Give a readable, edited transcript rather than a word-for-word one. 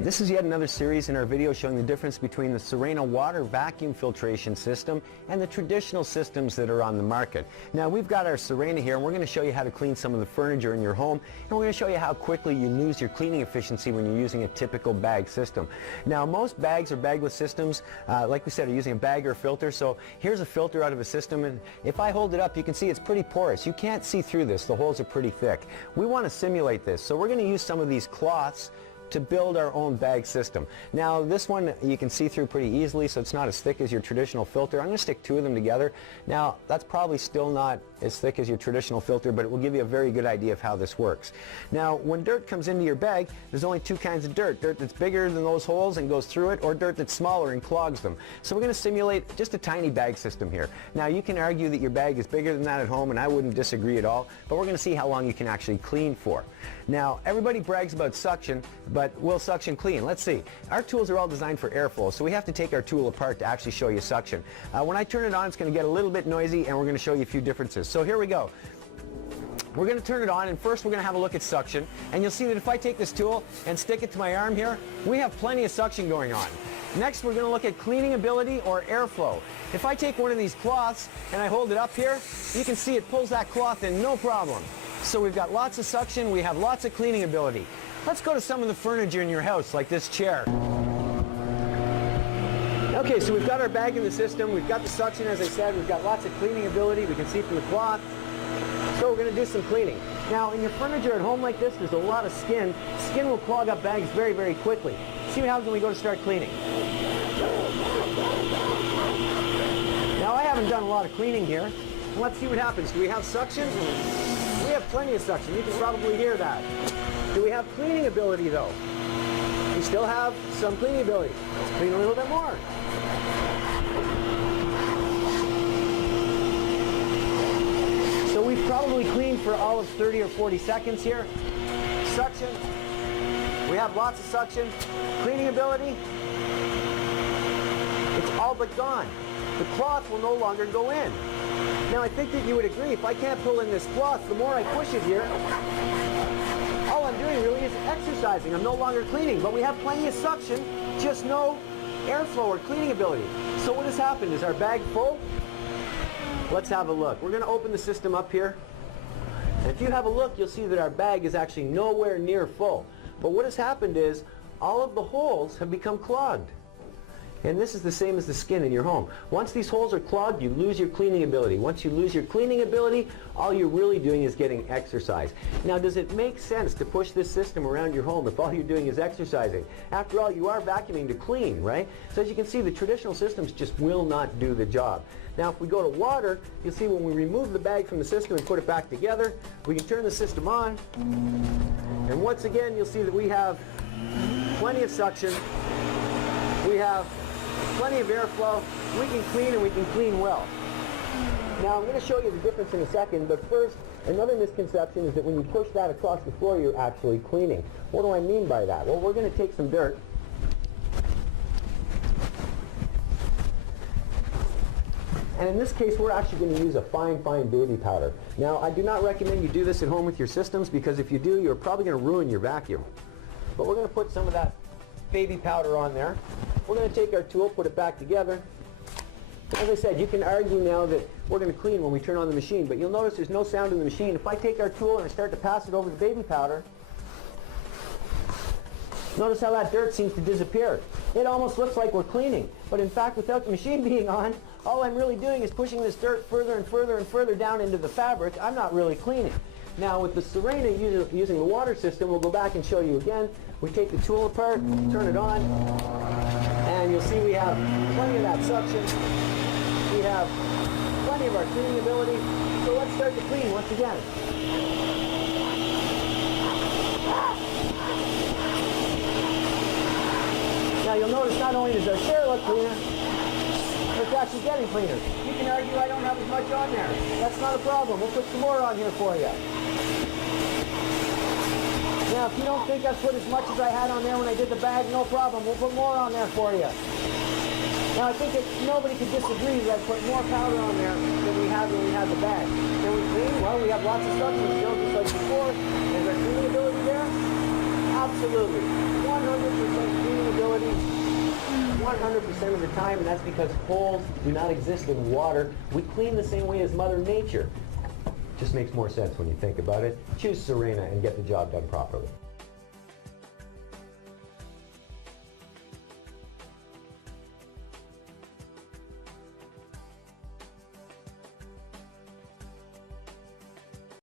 This is yet another series in our video showing the difference between the Sirena water vacuum filtration system and the traditional systems that are on the market. Now we've got our Sirena here and we're going to show you how to clean some of the furniture in your home, and we're going to show you how quickly you lose your cleaning efficiency when you're using a typical bag system. Now most bags or bagless systems, like we said, are using a bag or a filter. So here's a filter out of a system, and if I hold it up you can see it's pretty porous. You can't see through this. The holes are pretty thick. We want to simulate this, so we're going to use some of these cloths to build our own bag system. Now this one you can see through pretty easily, so it's not as thick as your traditional filter. I'm going to stick two of them together. Now that's probably still not as thick as your traditional filter, but it will give you a very good idea of how this works. Now when dirt comes into your bag, there's only two kinds of dirt. Dirt that's bigger than those holes and goes through it, or dirt that's smaller and clogs them. So we're going to simulate just a tiny bag system here. Now you can argue that your bag is bigger than that at home, and I wouldn't disagree at all, but we're going to see how long you can actually clean for. Now everybody brags about suction, but will suction clean? Let's see. Our tools are all designed for airflow, so we have to take our tool apart to actually show you suction. When I turn it on, it's going to get a little bit noisy, and we're going to show you a few differences. So here we go. We're going to turn it on, and first we're going to have a look at suction, and you'll see that if I take this tool and stick it to my arm here, we have plenty of suction going on. Next we're going to look at cleaning ability or airflow. If I take one of these cloths and I hold it up here, you can see it pulls that cloth in no problem. So we've got lots of suction, we have lots of cleaning ability. Let's go to some of the furniture in your house, like this chair. Okay, so we've got our bag in the system, we've got the suction, as I said, we've got lots of cleaning ability, we can see from the cloth. So we're going to do some cleaning. Now in your furniture at home like this, there's a lot of skin. Skin will clog up bags very, very quickly. See what happens when we go to start cleaning. Now I haven't done a lot of cleaning here. Let's see what happens. Do we have suction? We have plenty of suction. You can probably hear that. Do we have cleaning ability though? We still have some cleaning ability. Let's clean a little bit more. So we've probably cleaned for all of 30 or 40 seconds here. Suction. We have lots of suction. Cleaning ability. It's all but gone. The cloth will no longer go in. Now I think that you would agree, if I can't pull in this cloth, the more I push it here, all I'm doing really is exercising. I'm no longer cleaning, but we have plenty of suction, just no airflow or cleaning ability. So what has happened? Is our bag full? Let's have a look. We're going to open the system up here. And if you have a look, you'll see that our bag is actually nowhere near full. But what has happened is all of the holes have become clogged. And this is the same as the skin in your home. Once these holes are clogged, you lose your cleaning ability. Once you lose your cleaning ability, all you're really doing is getting exercise. Now, does it make sense to push this system around your home if all you're doing is exercising? After all, you are vacuuming to clean, right? So as you can see, the traditional systems just will not do the job. Now, if we go to water, you'll see when we remove the bag from the system and put it back together, we can turn the system on. And once again, you'll see that we have plenty of suction. We have plenty of airflow. We can clean, and we can clean well. Now I'm going to show you the difference in a second, but first, another misconception is that when you push that across the floor, you're actually cleaning. What do I mean by that? Well, we're going to take some dirt. And in this case, we're actually going to use a fine, fine baby powder. Now, I do not recommend you do this at home with your systems, because if you do, you're probably going to ruin your vacuum. But we're going to put some of that baby powder on there. We're going to take our tool, put it back together. As I said, you can argue now that we're going to clean when we turn on the machine, but you'll notice there's no sound in the machine. If I take our tool and I start to pass it over the baby powder, notice how that dirt seems to disappear. It almost looks like we're cleaning, but in fact, without the machine being on, all I'm really doing is pushing this dirt further and further and further down into the fabric. I'm not really cleaning. Now with the Sirena using the water system, we'll go back and show you again. We take the tool apart, turn it on, and you'll see we have plenty of that suction. We have plenty of our cleaning ability. So let's start to clean once again. Now you'll notice not only does our chair look cleaner, but it's actually getting cleaner. You can argue I don't have as much on there. That's not a problem. We'll put some more on here for you. Now, if you don't think I've put as much as I had on there when I did the bag, no problem. We'll put more on there for you. Now, I think that nobody could disagree that I put more powder on there than we had when we had the bag. Can we clean? Well, we have lots of stuff in the just like before. Is our cleaning ability there? Absolutely. 100% 100% of the time, and that's because holes do not exist in water. We clean the same way as Mother Nature. Just makes more sense when you think about it. Choose Sirena and get the job done properly.